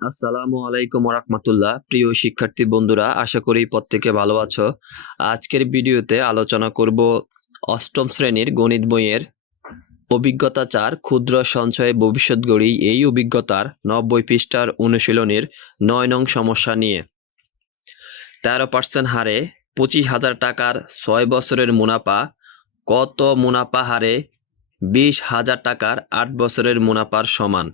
আসসালামু আলাইকুম রাহমাতুল্লাহ। প্রিয় শিক্ষার্থী বন্ধুরা, আশা করি প্রত্যেকে ভালো আছো। আজকের ভিডিওতে আলোচনা করব অষ্টম শ্রেণীর গণিত বইয়ের অভিজ্ঞতা 4 ক্ষুদ্র সঞ্চয়ে ভবিষ্যৎ গড়ি, এই অভিজ্ঞতার 90 পৃষ্ঠার অনুশীলনীর 9 নং সমস্যা নিয়ে। 13% হারে 25,000 টাকার 6 বছরের মুনাফা কত মুনাফা হারে 20,000 টাকার 8 বছরের মুনাফার সমান?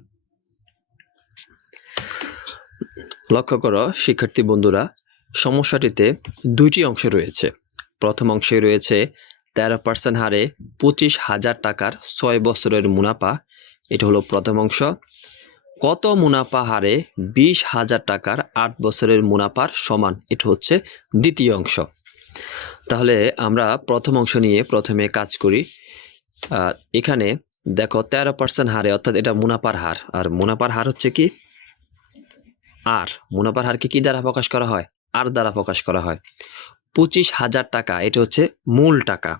লক্ষ্য করো শিক্ষার্থী বন্ধুরা, সমস্যাটিতে দুইটি অংশ রয়েছে। প্রথম অংশে রয়েছে 13% হারে 25,000 টাকার 6 বছরের মুনাফা, এটা হলো প্রথম অংশ। কত মুনাফা হারে 20,000 টাকার 8 বছরের মুনাফার সমান, এটা হচ্ছে দ্বিতীয় অংশ। তাহলে আমরা প্রথম অংশ নিয়ে প্রথমে কাজ করি। এখানে দেখো 13% হারে, অর্থাৎ এটা মুনাফার হার, আর মুনাফার হার হচ্ছে কি আর। মুনাফার হারকে কি দ্বারা প্রকাশ করা হয়? আর দ্বারা প্রকাশ করা হয়। 25,000 টাকা এটা হচ্ছে মূল টাকা,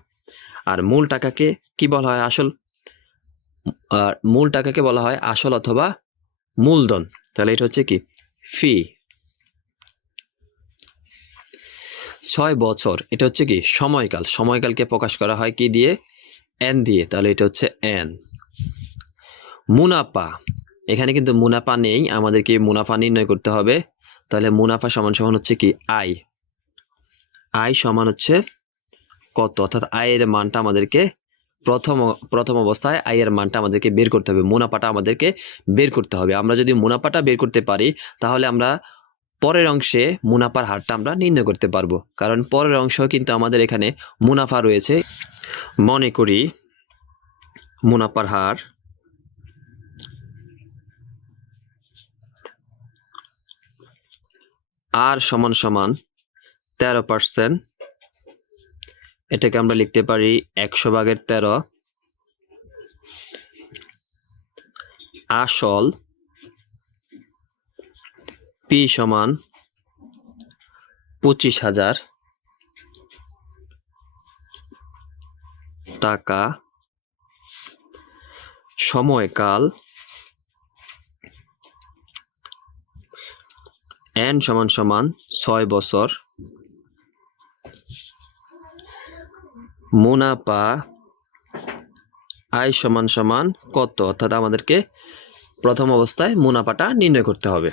আর মূল টাকাকে কি বলা হয়? আসল। আর মূল টাকাকে বলা হয় আসল অথবা মূলধন। তাহলে এটা হচ্ছে কি ফি। 6 বছর এটা হচ্ছে কি সময়কাল। সময়কালকে প্রকাশ করা হয় কি দিয়ে? এন দিয়ে। তাহলে এটা হচ্ছে এন। মুনাফা, এখানে কিন্তু মুনাফা নেই, আমাদেরকে মুনাফা নির্ণয় করতে হবে। তাহলে মুনাফা সমান সমান হচ্ছে কি আয়। আয় সমান হচ্ছে কত, অর্থাৎ আয়ের মানটা আমাদেরকে প্রথম অবস্থায় আয়ের মানটা আমাদেরকে বের করতে হবে, মুনাফাটা আমাদেরকে বের করতে হবে। আমরা যদি মুনাফাটা বের করতে পারি তাহলে আমরা পরের অংশে মুনাফার হারটা আমরা নির্ণয় করতে পারবো, কারণ পরের অংশ কিন্তু আমাদের এখানে মুনাফা রয়েছে। মনে করি মুনাফার হার আর সমান সমান 13%। এটাকে আমরা লিখতে পারি 100/13। আসল পি সমান 25,000 টাকা। সময়কাল এন সমান সমান 6 বছর। মুনাফা আয় সমান সমান কত, অর্থাৎ আমাদেরকে প্রথম অবস্থায় মুনাফাটা নির্ণয় করতে হবে।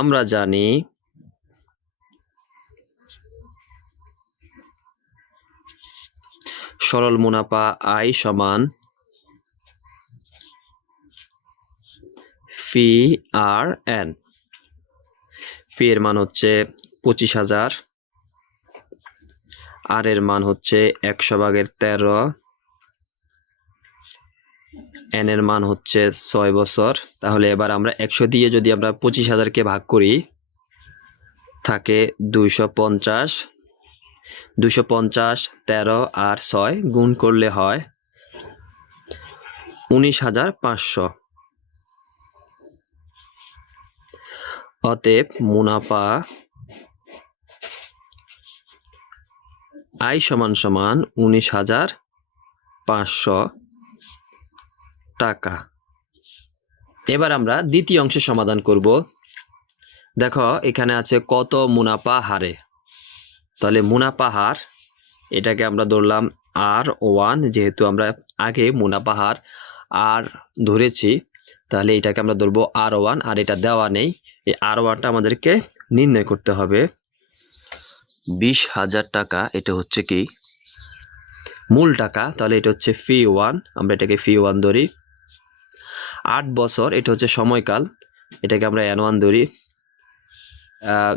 আমরা জানি সরল মুনাফা আয় সমান ফি আর এন। ফি এর মান হচ্ছে 25,000, আর এর মান হচ্ছে 100/13, এন এর মান হচ্ছে 6 বছর। তাহলে এবার আমরা 100 দিয়ে যদি আমরা 25,000কে ভাগ করি, থাকে 250। 250, 13 আর 6 গুণ করলে হয় 19,500। অতএব মুনাফা আয় সমান সমান 19,500 টাকা। এবার আমরা দ্বিতীয় অংশের সমাধান করব। দেখো এখানে আছে কত মুনাফা হারে। তাহলে মুনাফা হার, এটাকে আমরা ধরলাম R1, যেহেতু আমরা আগে মুনাফা হার আর ধরেছি, তাহলে এটাকে আমরা ধরবো R1, আর এটা দেওয়া নেই। এই R1টা আমাদেরকে নির্ণয় করতে হবে। 20,000 টাকা এটা হচ্ছে কি মূল টাকা, তাহলে এটা হচ্ছে ফি 1, আমরা এটাকে ফি 1 ধরি। 8 বছর এটা হচ্ছে সময়কাল, এটাকে আমরা N1 ধরি।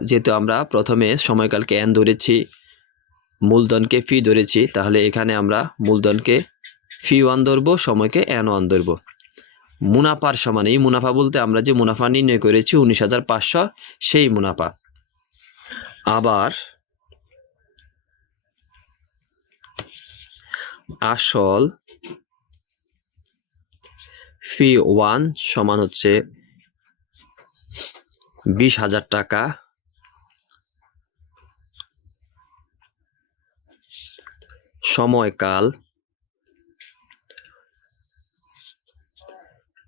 যেহেতু আমরা প্রথমে সময়কালকে N ধরেছি, মূলধনকে ফি ধরেছি, তাহলে এখানে আমরা মূলধনকে ফি 1 ধরবো, সময়কে N1 ধরবো। মুনাফার সমান, এই মুনাফা বলতে আমরা যে মুনাফা নির্ণয় করেছি 19,500, সেই মুনাফা। আবার আসল ফি 1 সমান হচ্ছে 20,000 টাকা। সময়কাল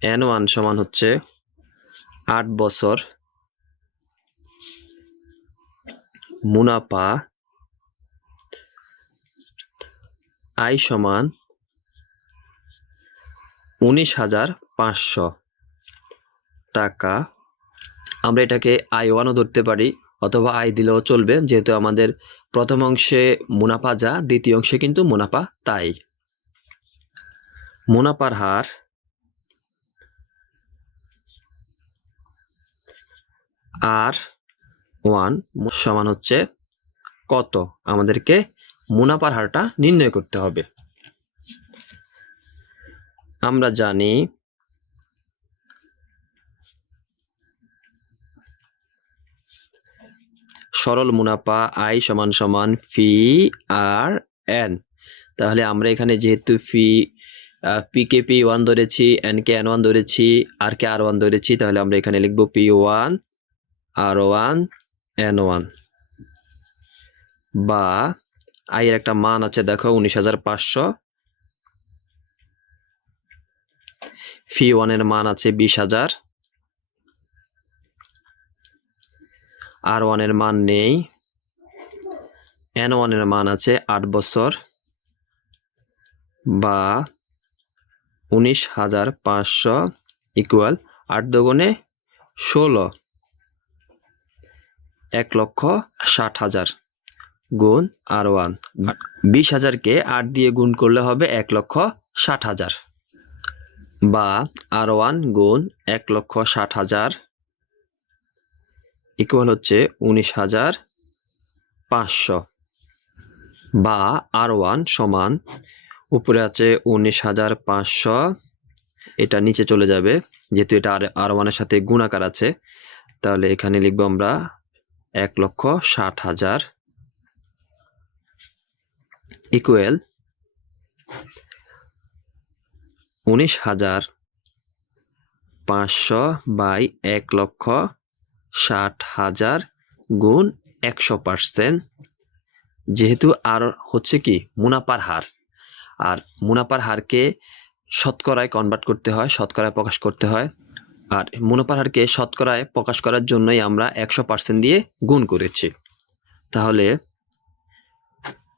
N1 সমান হচ্ছে 8 বছর, মুনাফা আয় সমান 19,500 টাকা। আমরা এটাকে I1 ও ধরতে পারি অথবা আয় দিলেও চলবে, যেহেতু আমাদের প্রথম অংশে মুনাফা যা, দ্বিতীয় অংশে কিন্তু মুনাফা তাই। মুনাফার হার R1 সমান হচ্ছে কত? আমাদেরকে মুনাফার হারটা নির্ণয় করতে হবে। আমরা জানি সরল মুনাফা আয় সমান সমান ফি আর এন। তাহলে আমরা এখানে যেহেতু পি কে P1 ধরেছি, এন কে N1 ধরেছি, আর কে R1 ধরেছি, তাহলে আমরা এখানে লিখব P1 R1 N1 বা আয়ের একটা মান আছে দেখো 19,500, ফি1 এর মান আছে 20,000, R1 এর মান নেই, N1 এর মান আছে 8 বছর বা 19,500 ইকুয়াল 8 দুগুণে 16, 1,60,000 গুণ R1। 20,000কে 8 দিয়ে গুণ করলে হবে 1,60,000 বা R1 গুণ 1,60,000 ইকুয়াল হচ্ছে 19,500 বা R1 সমান উপরে আছে 19,500, এটা নিচে চলে যাবে যেহেতু এটা R1 এর সাথে গুণাকার আছে, তাহলে এখানে লিখব আমরা 1,60,000 ইকুয়াল 19,500 বাই 1,60,000 গুণ 100%, যেহেতু আর হচ্ছে কি মুনাফার হার, আর মুনাফার হারকে শতকরায় কনভার্ট করতে হয়, শতকরায় প্রকাশ করতে হয়, আর মুনাফার হারকে শতকরায় প্রকাশ করার জন্যই আমরা 100% দিয়ে গুণ করেছি। তাহলে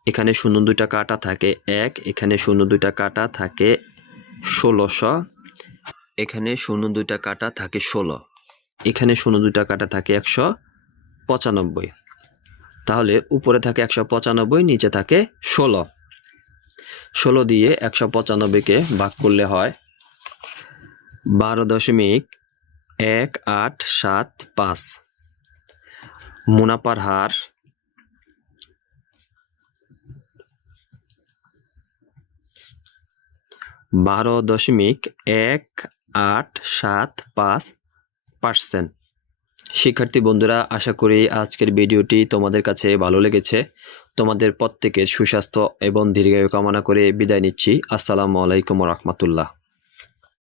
এখানে 0 কাটা থাকে 1, এখানে 0 কাটা থাকে 1600, এখানে 0 কাটা থাকে 16, এখানে 0 কাটা থাকে 195, তাহলে উপরে থাকে 195, নিচে থাকে 16। 16 দিয়ে 195কে ভাগ করলে হয় 12.1875। মুনাফার হার ,1875%। শিক্ষার্থী বন্ধুরা, আশা করি আজকের ভিডিওটি তোমাদের কাছে ভালো লেগেছে। তোমাদের প্রত্যেকের সুস্বাস্থ্য এবং দীর্ঘায়ু কামনা করে বিদায় নিচ্ছি। আসসালামু আলাইকুম ওয়া রাহমাতুল্লাহ।